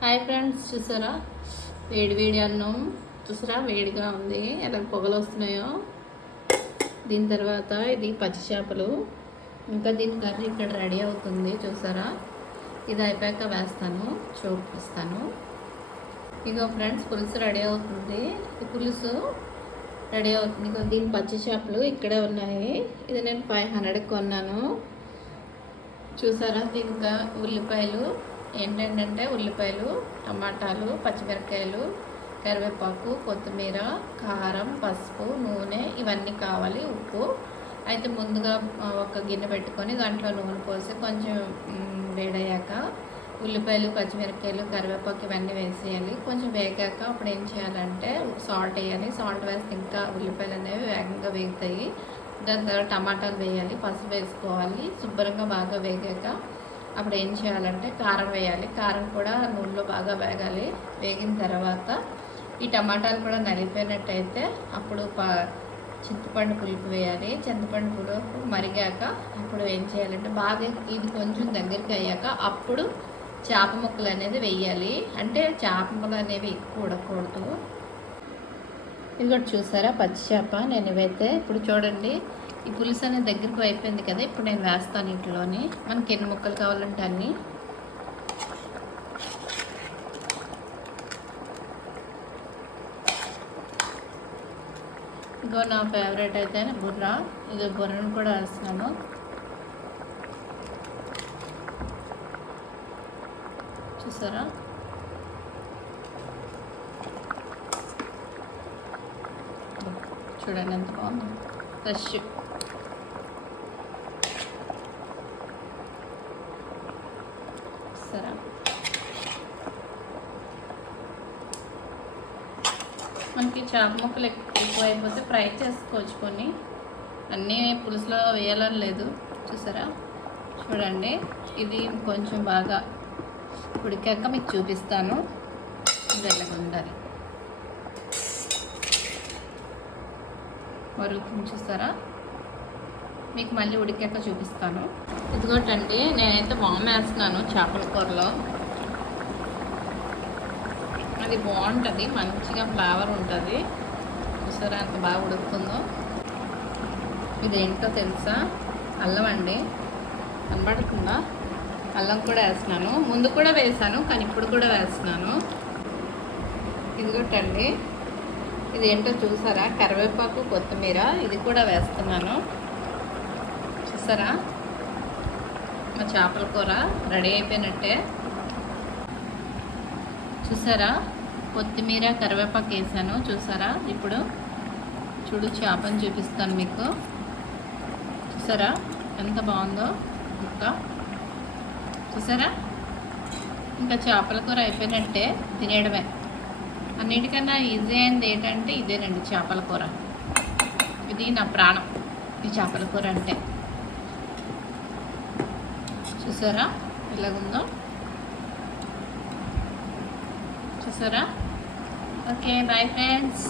Hi friends, చూసారా వేడి వేడి అన్నం? చూసారా వేడిగా ఉంది, ఎలా పొగలు వస్తున్నాయో. దీని తర్వాత ఇది పచ్చి చేపలు, ఇంకా దీని కర్రీ ఇక్కడ రెడీ అవుతుంది. చూసారా, ఇది అయిపోయాక వేస్తాను, చూపిస్తాను. ఇగో ఫ్రెండ్స్, పులుసు రెడీ అవుతుంది. ఈ పులుసు రెడీ అవుతుంది. ఇక దీని పచ్చి చేపలు ఇక్కడే ఉన్నాయి. ఇది నేను 500కి కొన్నాను. చూసారా, దీనికి ఉల్లిపాయలు ఏంటంటే ఉల్లిపాయలు, టమాటాలు, పచ్చిమిరపకాయలు, కరివేపాకు, కొత్తిమీర, కారం, పసుపు, నూనె ఇవన్నీ కావాలి, ఉప్పు. అయితే ముందుగా ఒక గిన్నె పెట్టుకొని దాంట్లో నూనె పోసి కొంచెం వేడయ్యాక ఉల్లిపాయలు, పచ్చిమిరపకాయలు, కరివేపాకు ఇవన్నీ వేసేయాలి. కొంచెం వేగాక అప్పుడు ఏం చేయాలంటే సాల్ట్ వేయాలి. సాల్ట్ వేస్తే ఇంకా ఉల్లిపాయలు అనేవి వేగంగా వేగుతాయి. దాని తర్వాత టమాటాలు వేయాలి, పసుపు వేసుకోవాలి. శుభ్రంగా బాగా వేగాక అప్పుడు ఏం చేయాలంటే కారం వేయాలి. కారం కూడా నూనెలో బాగా వేగాలి. వేగిన తర్వాత ఈ టమాటాలు కూడా నలిపోయినట్టయితే అప్పుడు చింతపండు పులుపు వేయాలి. చింతపండు పులుపు మరిగాక అప్పుడు ఏం చేయాలంటే బాగా ఇది కొంచెం దగ్గరికి అయ్యాక అప్పుడు చేప ముక్కలు అనేది వేయాలి. అంటే చేప ముక్కలు అనేవి ఎక్కువ ఉడకూడదు. ఇది కూడా చూసారా పచ్చి చేప. నేను ఇవైతే ఇప్పుడు చూడండి, ఈ పులుసు అనేది దగ్గరకు అయిపోయింది కదా. ఇప్పుడు నేను వేస్తాను ఇంట్లోని. మనకి ఎన్ని ముక్కలు కావాలంటే అన్నీ. ఇంకో నా ఫేవరెట్ అయితే బుర్ర. ఇది బుర్రను కూడా వేస్తున్నాను. చూసారా, చూడండి ఎంత బాగుంది, ఫ్రెష్. సరే, మనకి చేప ముక్కలు ఎక్కువ అయిపోతే ఫ్రై చేసుకోవచ్చు. కొన్ని అన్నీ పులుసులో వేయాలని లేదు. చూసారా, చూడండి ఇది కొంచెం బాగా ఉడికాక మీకు చూపిస్తాను. ఇది ఎలాగ ఉండాలి మరుగుతుంది. చూసారా, మీకు మళ్ళీ ఉడికాక చూపిస్తాను. ఇదిగోటండి, నేనైతే వామ్ వేస్తున్నాను చేపల కూరలో. అది బాగుంటుంది, మంచిగా ఫ్లేవర్ ఉంటుంది. చూసారా ఎంత బాగా ఉడుకుతుందో. ఇదేంటో తెలుసా? అల్లం అండి. కనబడుతుందా? అల్లం కూడా వేస్తున్నాను. ముందు కూడా వేసాను, కానీ ఇప్పుడు కూడా వేస్తున్నాను. ఇదిగోటండి, ఇదేంటో చూసారా? కరివేపాకు, కొత్తిమీర ఇది కూడా వేస్తున్నాను. చూసారా, మా చేపల కూర రెడీ అయిపోయినట్టే. చూసారా, కొత్తిమీర, కరివేపాకు వేసాను. చూసారా, ఇప్పుడు చూడు చేపను చూపిస్తాను మీకు. చూసారా ఎంత బాగుందో ముక్క. చూసారా, ఇంకా చేపల కూర అయిపోయినట్టే, తినేయడమే. అన్నిటికన్నా ఈజీ అయింది ఏంటంటే ఇదేనండి, చేపల కూర. ఇది నా ప్రాణం, ఈ చేపల కూర అంటే. చూసారా ఎలాగుందో? చూసారా? Okay, bye friends.